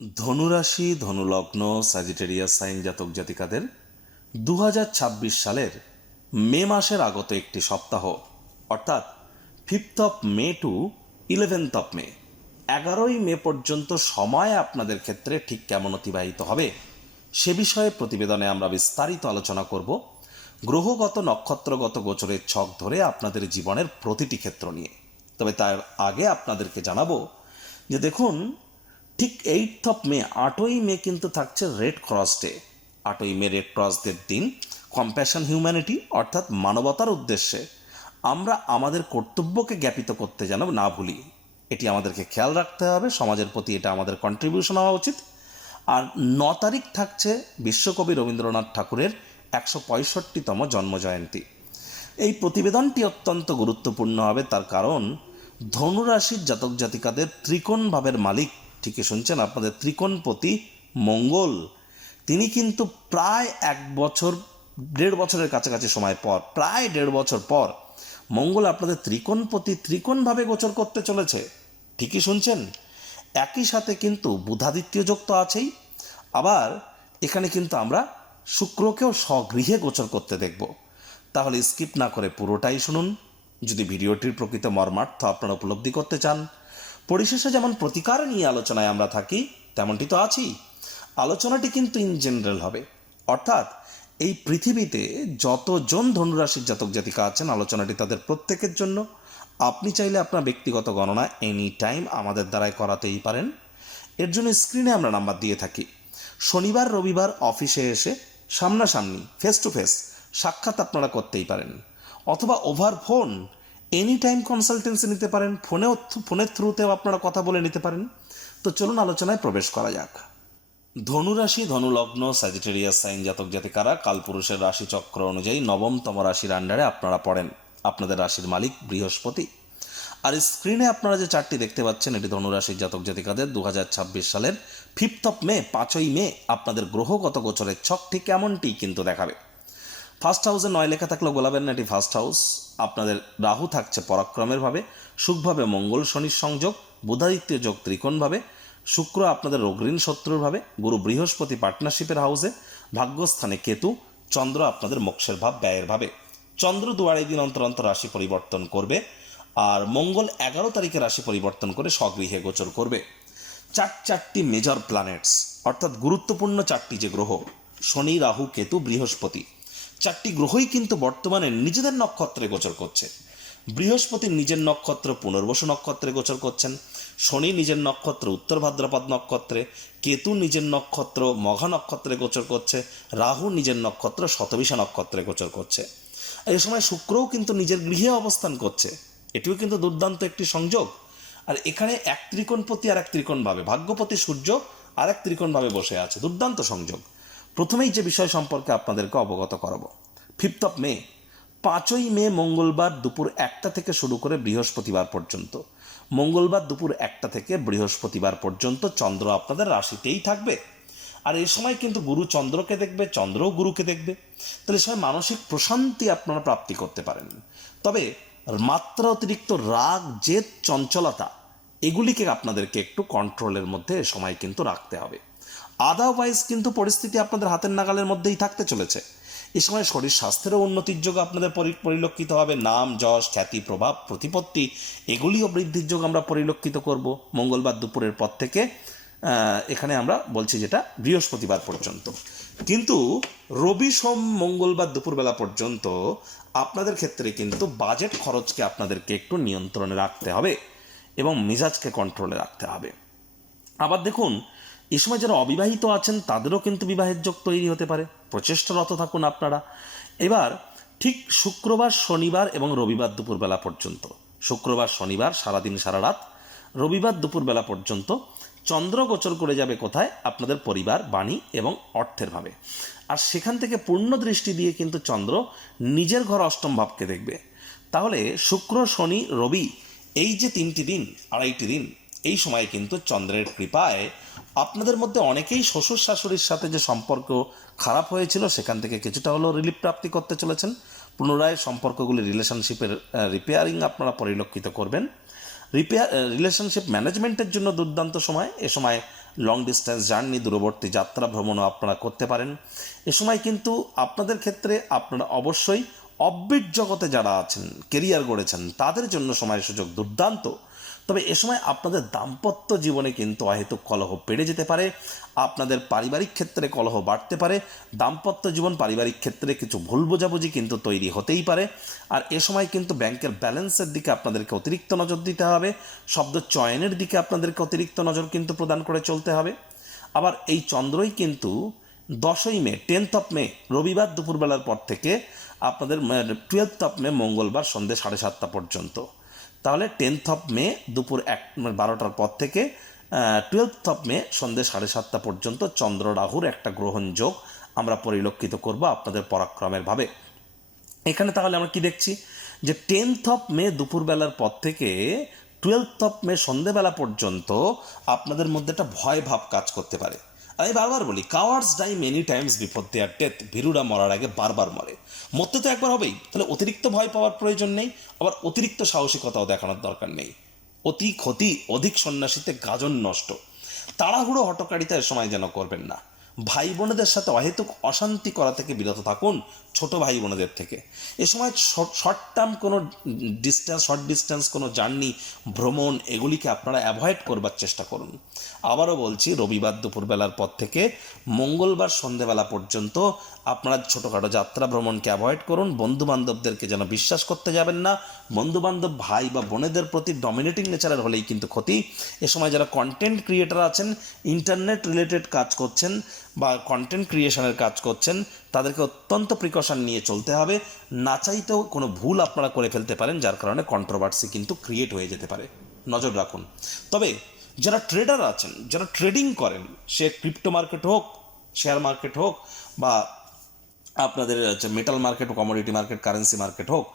ধনুরাশি ধনুলগ্ন Sagittarius sign জাতক জাতিকাদের 2026 সালের মে মাসের আগত একটি সপ্তাহ অর্থাৎ 5 মে টু 11 মে 11 মে পর্যন্ত সময় আপনাদের ক্ষেত্রে ঠিক কেমন অতিবাহিত হবে সে বিষয়ে প্রতিবেদনে আমরা বিস্তারিত আলোচনা করব। গ্রহগত নক্ষত্রগত গোচরের ছক ধরে আপনাদের জীবনের প্রতিটি ক্ষেত্র নিয়ে। তবে তার আগে আপনাদেরকে জানাবো যে দেখুন, ঠিক 8 মে 8ই মে কিন্তু থাকছে রেড ক্রস ডে। 8ই মে রেড ক্রস ডের দিন কম্প্যাশন হিউম্যানিটি অর্থাৎ মানবতার উদ্দেশ্যে আমরা আমাদের কর্তব্যকে জ্ঞাপিত করতে যেন না ভুলি, এটি আমাদেরকে খেয়াল রাখতে হবে। সমাজের প্রতি এটা আমাদের কন্ট্রিবিউশন হওয়া উচিত। আর 9 তারিখ থাকছে বিশ্বকবি রবীন্দ্রনাথ ঠাকুরের 165তম জন্মজয়ন্তী। এই প্রতিবেদনটি অত্যন্ত গুরুত্বপূর্ণ হবে, তার কারণ ধনুরাশির জাতক জাতিকাদের ত্রিকোণ ভাবের মালিক, ঠিকই শুনছেন, আপনাদের ত্রিকোণপতি মঙ্গল, তিনি কিন্তু প্রায় 1 বছর 1.5 বছরের কাছাকাছি সময় পর, প্রায় 1.5 বছর পর মঙ্গল আপনাদের ত্রিকোণপতি ত্রিকোণভাবে গোচর করতে চলেছে। ঠিকই শুনছেন। একই সাথে কিন্তু বুধাদিত্য যোগ তো আছেই, আবার এখানে কিন্তু আমরা শুক্রকেও স্বগৃহে গোচর করতে দেখব। তাহলে স্কিপ না করে পুরোটাই শুনুন যদি ভিডিওটির প্রকৃত মর্মার্থ আপনারা উপলব্ধি করতে চান। পরিশেষে যেমন প্রতিকার নিয়ে আলোচনায় আমরা থাকি, তেমনটি তো আছেই। আলোচনাটি কিন্তু ইন জেনারেল হবে, অর্থাৎ এই পৃথিবীতে যতজন ধনুরাশির জাতক জাতিকা আছেন আলোচনাটি তাদের প্রত্যেকের জন্য। আপনি চাইলে আপনার ব্যক্তিগত গণনা এনি টাইম আমাদের দ্বারাই করাতেই পারেন। এর জন্য স্ক্রিনে আমরা নাম্বার দিয়ে থাকি। শনিবার রবিবার অফিসে এসে সামনাসামনি ফেস টু ফেস সাক্ষাৎ আপনারা করতেই পারেন, অথবা over phone any time consultancy নিতে পারেন। ফোনের থ্রুতেও আপনারা কথা বলে নিতে পারেন। তো চলুন আলোচনায় প্রবেশ করা যাক। ধনুরাশি ধনুলগ্ন স্যাজিটেরিয়াস সাইন জাতক জাতিকারা কালপুরুষের রাশিচক্র অনুযায়ী 9তম রাশির আন্ডারে আপনারা পড়েন। আপনাদের রাশির মালিক বৃহস্পতি। আর স্ক্রিনে আপনারা যে চারটি দেখতে পাচ্ছেন এটি ধনুরাশির জাতক জাতিকাদের 2026 সালের 5 মে 5ই মে আপনাদের গ্রহগত গোচরের ছক ঠিক এমনটি কিন্তু দেখাবে। ফার্স্ট হাউসে 9 লেখা থাকলেও বলাবেন না, এটি ফার্স্ট হাউস। আপনাদের রাহু থাকছে পরাক্রমের ভাবে, সুখভাবে মঙ্গল শনির সংযোগ, বুধাদিত্য যোগ ত্রিকোণভাবে, শুক্র আপনাদের রোগঋণ শত্রুর ভাবে, গুরু বৃহস্পতি পার্টনারশিপের হাউসে, ভাগ্যস্থানে কেতু, চন্দ্র আপনাদের মোক্ষের ভাব ব্যয়ের ভাবে। চন্দ্র 2-2.5 দিন অন্তর অন্তর রাশি পরিবর্তন করবে, আর মঙ্গল 11 তারিখে রাশি পরিবর্তন করে স্বগৃহে গোচর করবে। চারটি মেজর প্ল্যানেটস অর্থাৎ গুরুত্বপূর্ণ চারটি যে গ্রহ, শনি রাহু কেতু বৃহস্পতি, চারটি গ্রহই কিন্তু বর্তমানে নিজেদের নক্ষত্রে গোচর করছে। বৃহস্পতি নিজের নক্ষত্র পুনর্বসু নক্ষত্রে গোচর করছেন, শনি নিজের নক্ষত্র উত্তর ভাদ্রপদ নক্ষত্রে, কেতু নিজের নক্ষত্র মঘা নক্ষত্রে গোচর করছে, রাহু নিজের নক্ষত্র শতবিশা নক্ষত্রে গোচর করছে। এই সময় শুক্রও কিন্তু নিজের গৃহে অবস্থান করছে, এটিও কিন্তু দুর্দান্ত একটি সংযোগ। আর এখানে এক ত্রিকোণপতি আর এক ত্রিকোণভাবে, ভাগ্যপতি সূর্য আর এক ত্রিকোণভাবে বসে আছে, দুর্দান্ত সংযোগ। প্রথমেই যে বিষয় সম্পর্কে আপনাদেরকে অবগত করাবো, 5 মে 5ই মে মঙ্গলবার দুপুর 1টা থেকে শুরু করে বৃহস্পতিবার পর্যন্ত, মঙ্গলবার দুপুর 1টা থেকে বৃহস্পতিবার পর্যন্ত চন্দ্র আপনাদের রাশিতেই থাকবে। আর এই সময় কিন্তু গুরু চন্দ্রকে দেখবে, চন্দ্রও গুরুকে দেখবে। তাহলে সময় মানসিক প্রশান্তি আপনারা প্রাপ্তি করতে পারেন। তবে মাত্রা অতিরিক্ত রাগ জেদ চঞ্চলতা এগুলিকে আপনাদেরকে একটু কন্ট্রোলের মধ্যে এ সময় কিন্তু রাখতে হবে। আদারওয়াইজ কিন্তু পরিস্থিতি আপনাদের হাতের নাগালের মধ্যেই থাকতে চলেছে। এই সময় শরীর স্বাস্থ্যেরও উন্নতির যোগ আপনাদের পরিলক্ষিত হবে। নাম যশ খ্যাতি প্রভাব প্রতিপত্তি এগুলিও বৃদ্ধির যোগ আমরা পরিলক্ষিত করব মঙ্গলবার দুপুরের পর থেকে। এখানে আমরা বলছি যেটা বৃহস্পতিবার পর্যন্ত। কিন্তু রবি সোম মঙ্গলবার দুপুরবেলা পর্যন্ত আপনাদের ক্ষেত্রে কিন্তু বাজেট খরচকে আপনাদেরকে একটু নিয়ন্ত্রণে রাখতে হবে এবং মেজাজকে কন্ট্রোলে রাখতে হবে। আবার দেখুন, এই সময় যারা অবিবাহিত আছেন তাদেরও কিন্তু বিবাহের যোগ তৈরি হতে পারে, প্রচেষ্টারত থাকুন আপনারা। এবার ঠিক শুক্রবার শনিবার এবং রবিবার দুপুরবেলা পর্যন্ত, শুক্রবার শনিবার সারাদিন সারা রাত, রবিবার দুপুরবেলা পর্যন্ত চন্দ্র গোচর করে যাবে কোথায়, আপনাদের পরিবার বাণী এবং অর্থের ভাবে। আর সেখান থেকে পূর্ণ দৃষ্টি দিয়ে কিন্তু চন্দ্র নিজের ঘর অষ্টম ভাবকে দেখবে। তাহলে শুক্র শনি রবি এই যে 3টি দিন 2.5টি দিন, এই সময় কিন্তু চন্দ্রের কৃপায় আপনাদের মধ্যে অনেকেই শ্বশুর শাশুড়ির সাথে যে সম্পর্ক খারাপ হয়েছিল সেখান থেকে কিছুটা হলেও রিলিফ প্রাপ্তি করতে চলেছেন। পুনরায় সম্পর্কগুলি রিলেশনশিপের রিপেয়ারিং আপনারা পরিলক্ষিত করবেন। রিলেশনশিপ ম্যানেজমেন্টের জন্য দুর্দান্ত সময়। এ সময় লং ডিস্টেন্স জার্নি, দূরবর্তী যাত্রা ভ্রমণও আপনারা করতে পারেন। এ সময় কিন্তু আপনাদের ক্ষেত্রে আপনারা অবশ্যই অফবিট জগতে যারা আছেন, কেরিয়ার গড়েছেন, তাদের জন্য সময় সুযোগ দুর্দান্ত। তবে এ সময় আপনাদের দাম্পত্য জীবনে কিন্তু অহেতুক কলহ বেড়ে যেতে পারে, আপনাদের পারিবারিক ক্ষেত্রে কলহ বাড়তে পারে, দাম্পত্য জীবন পারিবারিক ক্ষেত্রে কিছু ভুল বোঝাবুঝি কিন্তু তৈরি হতেই পারে। আর এ সময় কিন্তু ব্যাংকের ব্যালেন্সের দিকে আপনাদেরকে অতিরিক্ত নজর দিতে হবে, শব্দ চয়নের দিকে আপনাদেরকে অতিরিক্ত নজর কিন্তু প্রদান করে চলতে হবে। আবার এই চন্দ্রই কিন্তু 10ই মে 10th অফ মে রবিবার দুপুরবেলার পর থেকে আপনাদের 12th অফ মে মঙ্গলবার সন্ধ্যে 7:30 পর্যন্ত, তাহলে 10th অফ মে দুপুর 12টার পর থেকে 12th অফ মে সন্ধ্যে 7:30 পর্যন্ত চন্দ্র রাহুর একটা গ্রহণ যোগ আমরা পরিলক্ষিত করব আপনাদের পরাক্রমের ভাবে। এখানে তাহলে আমরা কি দেখছি যে 10th অফ মে দুপুরবেলার পর থেকে 12th অফ মে সন্ধ্যেবেলা পর্যন্ত আপনাদের মধ্যে একটা ভয় ভাব কাজ করতে পারে। আমি বারবার বলি, cowards die many times before their death, ভীরুরা মরার আগে বারবার মরে। মরতে তো একবার হবেই, তাহলে অতিরিক্ত ভয় পাওয়ার প্রয়োজন নেই, আবার অতিরিক্ত সাহসিকতাও দেখানোর দরকার নেই। অতি ক্ষতি অধিক সন্ন্যাসীতে গাজন নষ্ট। তাড়াহুড়ো হটকারিতা এ সময় যেন করবেন না। ভাই বোনেদের সাথে অহেতুক অশান্তি করা থেকে বিরত থাকুন, ছোট ভাই বোনেদের থেকে। এ সময় শর্ট টার্ম কোনো শর্ট ডিস্টেন্স কোনো জার্নি, ভ্রমণ, এগুলিকে আপনারা অ্যাভয়েড করবার চেষ্টা করুন। আবারও বলছি, রবিবার দুপুরবেলার পর থেকে মঙ্গলবার সন্ধেবেলা পর্যন্ত আপনারা ছোটোখাটো যাত্রা ভ্রমণকে অ্যাভয়েড করুন। বন্ধুবান্ধবদেরকে যেন বিশ্বাস করতে যাবেন না। বন্ধুবান্ধব ভাই বা বোনেদের প্রতি ডমিনেটিং নেচারের হলেই কিন্তু ক্ষতি। এ সময় যারা কন্টেন্ট ক্রিয়েটার আছেন, ইন্টারনেট রিলেটেড কাজ করছেন বা কন্টেন্ট ক্রিয়েশনের কাজ করছেন, তাদেরকে অত্যন্ত প্রিকশন নিয়ে চলতে হবে। না চাইতেও কোনো ভুল আপনারা করে ফেলতে পারেন, যার কারণে কন্ট্রোভার্সি কিন্তু ক্রিয়েট হয়ে যেতে পারে, নজর রাখুন। তবে যারা ট্রেডার আছেন, যারা ট্রেডিং করেন, সে ক্রিপ্টো মার্কেট হোক, শেয়ার মার্কেট হোক, বা আপনাদের metal market, commodity market, currency market হোক,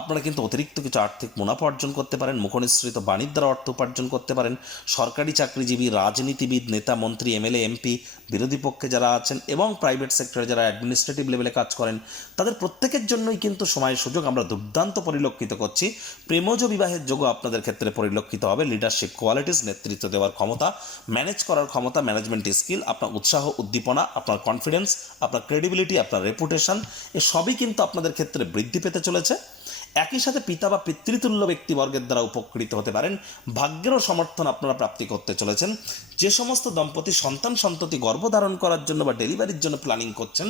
আপনারা কিন্তু অতিরিক্ত কিছু আর্থিক মুনাফা অর্জন করতে পারেন। মুখনিসৃত বাণীর দ্বারা অর্থ উপার্জন করতে পারেন। সরকারি চাকরিজীবী, রাজনীতিবিদ, নেতা, মন্ত্রী, এমএলএ, এমপি, বিরোধী পক্ষে যারা আছেন এবং প্রাইভেট সেক্টরে যারা অ্যাডমিনিস্ট্রেটিভ লেভেলে কাজ করেন, তাদের প্রত্যেকের জন্যই কিন্তু সময় সুযোগ আমরা দুর্দান্ত পরিলক্ষিত করছি। প্রেমজ বিবাহের যোগও আপনাদের ক্ষেত্রে পরিলক্ষিত হবে। লিডারশিপ কোয়ালিটিস, নেতৃত্ব দেওয়ার ক্ষমতা, ম্যানেজ করার ক্ষমতা, ম্যানেজমেন্ট স্কিল, আপনার উৎসাহ, উদ্দীপনা, আপনার কনফিডেন্স, আপনার ক্রেডিবিলিটি, আপনার রেপুটেশন, এ সবই কিন্তু আপনাদের ক্ষেত্রে বৃদ্ধি পেতে চলেছে। একই সাথে পিতা বা পিতৃতুল্য ব্যক্তিবর্গের দ্বারা উপকৃত হতে পারেন। ভাগ্যেরও সমর্থন আপনারা প্রাপ্তি করতে চলেছেন। যে সমস্ত দম্পতি সন্তান সন্ততি গর্ভধারণ করার জন্য বা ডেলিভারির জন্য প্ল্যানিং করছেন,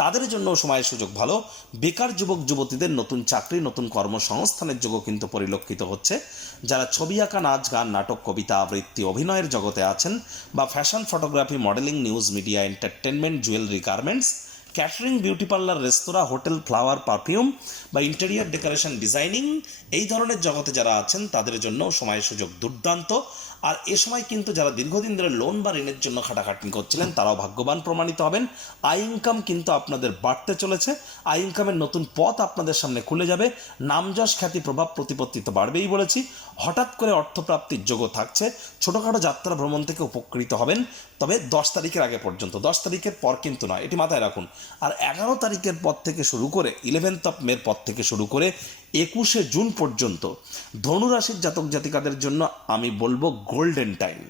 তাদের জন্য সময়ের সুযোগ ভালো। বেকার যুবক যুবতীদের নতুন চাকরি, নতুন কর্মসংস্থানের যোগও কিন্তু পরিলক্ষিত হচ্ছে। যারা ছবি আঁকা, নাচ, গান, নাটক, কবিতা, আবৃত্তি, অভিনয়ের জগতে আছেন, বা fashion, photography, modelling, news media, entertainment, jewellery, garments, catering, beauty parlour, restaurant, hotel, flower, perfume বা ইন্টেরিয়ার ডেকোরেশন, ডিজাইনিং, এই ধরনের জগতে যারা আছেন, তাদের জন্য সময়ের সুযোগ দুর্দান্ত। আর এ সময় কিন্তু যারা দীর্ঘদিন ধরে লোন বা ঋণের জন্য খাটাখাটনি করছিলেন, তারাও ভাগ্যবান প্রমাণিত হবেন। আয় ইনকাম কিন্তু আপনাদের বাড়তে চলেছে। আয় ইনকামের নতুন পথ আপনাদের সামনে খুলে যাবে। নামযশ, খ্যাতি, প্রভাব, প্রতিপত্তি তো বাড়বেই বলেছি, হঠাৎ করে অর্থপ্রাপ্তির যোগও থাকছে। ছোটোখাটো যাত্রা ভ্রমণ থেকে উপকৃত হবেন, তবে 10 তারিখের আগে পর্যন্ত, 10 তারিখের পর কিন্তু নয়, এটি মাথায় রাখুন। আর 11 তারিখের পর থেকে শুরু করে 11th অফ মের পর থেকে শুরু করে 21শে জুন পর্যন্ত ধনুরাশির জাতক জাতিকাদের জন্য আমি বলবো গোল্ডেন টাইম।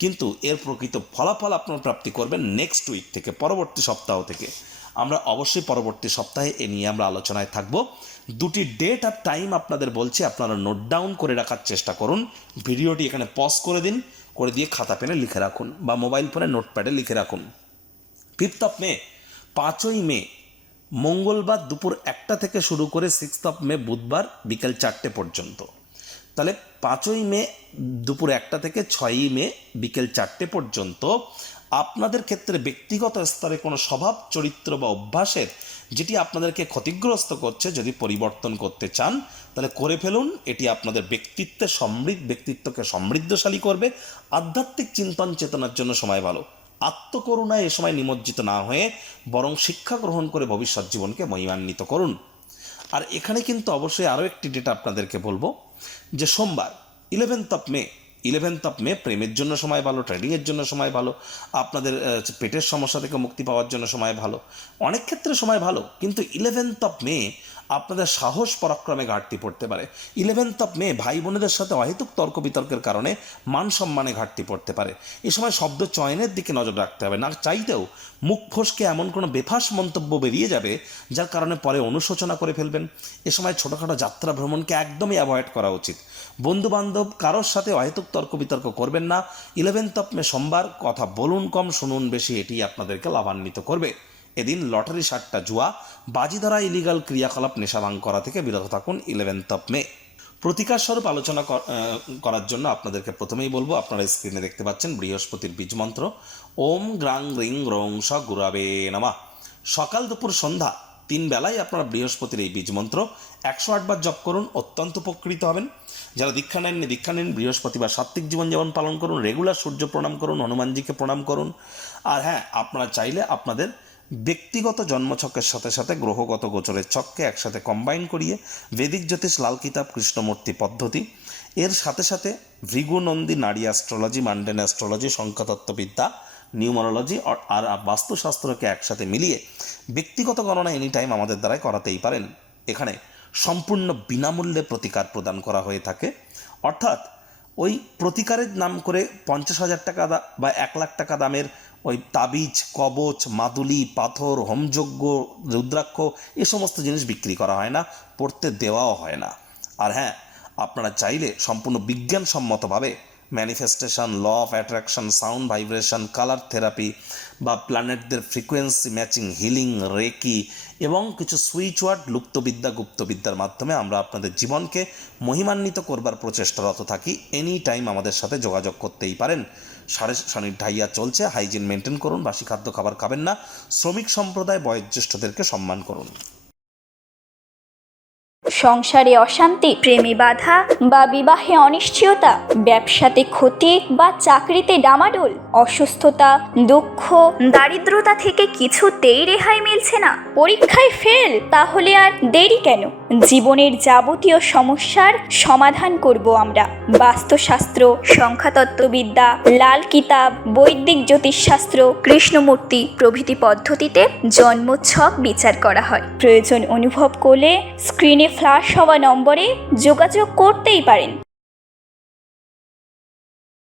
কিন্তু এর প্রকৃত ফলাফল আপনারা প্রাপ্তি করবেন নেক্সট উইক থেকে, পরবর্তী সপ্তাহ থেকে। আমরা অবশ্যই পরবর্তী সপ্তাহে এ নিয়ে আমরা আলোচনায় থাকব। দুটি ডেট আর টাইম আপনাদের বলছি, আপনারা নোট ডাউন করে রাখার চেষ্টা করুন। ভিডিওটি এখানে পজ করে দিন, করে দিয়ে খাতা পেনে লিখে রাখুন বা মোবাইল ফোনে নোটপ্যাডে লিখে রাখুন। 5th অফ মে 5ই মে মঙ্গলবার দুপুর 1টা থেকে শুরু করে 6th অফ মে বুধবার বিকেল 4টে পর্যন্ত। তাহলে 5ই মে দুপুর 1টা থেকে 6ই মে বিকেল 4টে পর্যন্ত আপনাদের ক্ষেত্রে ব্যক্তিগত স্তরে কোনো স্বভাব, চরিত্র বা অভ্যাসের যেটি আপনাদেরকে ক্ষতিগ্রস্ত করছে, যদি পরিবর্তন করতে চান তাহলে করে ফেলুন। এটি আপনাদের ব্যক্তিত্বকে সমৃদ্ধশালী করবে। আধ্যাত্মিক চিন্তন চেতনার জন্য সময় ভালো। আত্মকরুণায় এ সময় নিমজ্জিত না হয়ে বরং শিক্ষা গ্রহণ করে ভবিষ্যৎ জীবনকে মহিমান্বিত করুন। আর এখানে কিন্তু অবশ্যই আরও একটি ডেটা আপনাদেরকে বলবো, যে সোমবার 11th অফ মে প্রেমের জন্য সময় ভালো, ট্রেডিংয়ের জন্য সময় ভালো, আপনাদের পেটের সমস্যা থেকে মুক্তি পাওয়ার জন্য সময় ভালো, অনেক ক্ষেত্রে সময় ভালো। কিন্তু 11th অফ মে আপনাদের সাহস পরাক্রমে ঘাটতি পড়তে পারে। 11th অফ মে ভাই বোনেদের সাথে অহেতুক তর্ক বিতর্কের কারণে মান সম্মানে ঘাটতি পড়তে পারে। এ সময় শব্দ চয়নের দিকে নজর রাখতে হবে, না চাইতেও মুখ ফসকে এমন কোনো বেফাস মন্তব্য বেরিয়ে যাবে যার কারণে পরে অনুশোচনা করে ফেলবেন। এ সময় ছোটোখাটো যাত্রা ভ্রমণকে একদমই অ্যাভয়েড করা উচিত। বন্ধু বান্ধব কারোর সাথে অহেতুক তর্ক বিতর্ক করবেন না। 11th অফ মে সোমবার, কথা বলুন কম শুনুন বেশি, এটি আপনাদেরকে লাভান্বিত করবে। এদিন লটারি, সাট্টা, জুয়া, বাজি ধরা, ইলিগাল ক্রিয়াকলাপ, নেশা ভাঙ করা থেকে বিরত থাকুন 11th অফ মে। প্রতিকার স্বরূপ আলোচনা করার জন্য আপনাদেরকে প্রথমেই বলবো, আপনারা স্ক্রিনে দেখতে পাচ্ছেন বৃহস্পতির বীজ মন্ত্র ওম গ্রাং রিং রং স গুরাবে নমঃ। সকাল দুপুর সন্ধ্যা 3 বেলায় আপনারা বৃহস্পতির এই বীজ মন্ত্র 108 বার জপ করুন, অত্যন্ত উপকৃত হবেন। যারা দীক্ষা নেননি দীক্ষা নিন, বৃহস্পতিবার সাত্ত্বিক জীবনযাপন পালন করুন, রেগুলার সূর্য প্রণাম করুন, হনুমানজিকে প্রণাম করুন। আর হ্যাঁ, আপনারা চাইলে আপনাদের ব্যক্তিগত জন্মছকের সাথে সাথে গ্রহগত গোচরের ছককে একসাথে কম্বাইন করিয়ে বেদিক জ্যোতিষ, লাল কিতাব, কৃষ্ণমূর্তি পদ্ধতি, এর সাথে সাথে ভৃগু নন্দী নারী অ্যাস্ট্রোলজি, মান্ডেন অ্যাস্ট্রোলজি, সংখ্যাতত্ত্ববিদ্যা, নিউমারোলজি আর বাস্তুশাস্ত্রকে একসাথে মিলিয়ে ব্যক্তিগত গণনা এনি টাইম আমাদের দ্বারাই করাতেই পারেন। এখানে সম্পূর্ণ বিনামূল্যে প্রতিকার প্রদান করা হয়ে থাকে। অর্থাৎ ওই প্রতিকারের নাম করে 50,000 টাকা বা 1 লাখ টাকা দামের ওই তাবিজ, কবচ, মাদুলি, পাথর, হোমযজ্ঞ, রুদ্রাক্ষ এ সমস্ত জিনিস বিক্রি করা হয় না, পড়তে দেওয়াও হয় না। আর হ্যাঁ, আপনারা চাইলে সম্পূর্ণ বিজ্ঞানসম্মতভাবে manifestation, law of attraction, sound vibration, colour therapy বা প্ল্যানেটদের ফ্রিকোয়েন্সি ম্যাচিং, হিলিং, রেকি এবং কিছু সুইচ ওয়ার্ড, লুপ্তবিদ্যা, গুপ্তবিদ্যার মাধ্যমে আমরা আপনাদের জীবনকে মহিমান্বিত করবার প্রচেষ্টারত থাকি। এনি টাইম আমাদের সাথে যোগাযোগ করতেই পারেন। শনি ঢাইয়া চলছে, হাইজিন মেনটেন করুন, বাসি খাদ্য খাবার খাবেন না, শ্রমিক সম্প্রদায়, বয়োজ্যেষ্ঠদেরকে সম্মান করুন। সংসারে অশান্তি, প্রেমে বাধা বা বিবাহে অনিশ্চয়তা, ব্যবসাতে ক্ষতি বা চাকরিতে ডামাডোল, অসুস্থতা, দুঃখ, দারিদ্রতা থেকে কিছুতেই রেহাই মিলছে না, পরীক্ষায় ফেল, তাহলে আর দেরি কেন? জীবনের যাবতীয় সমস্যার সমাধান করব আমরা। বাস্তুশাস্ত্র, সংখ্যাতত্ত্ববিদ্যা, লাল কিতাব, বৈদিক জ্যোতিষশাস্ত্র, কৃষ্ণমূর্তি প্রভৃতি পদ্ধতিতে জন্মছক বিচার করা হয়। প্রয়োজন অনুভব করলে স্ক্রিনে ফ্ল্যাশ হওয়া নম্বরে যোগাযোগ করতেই পারেন।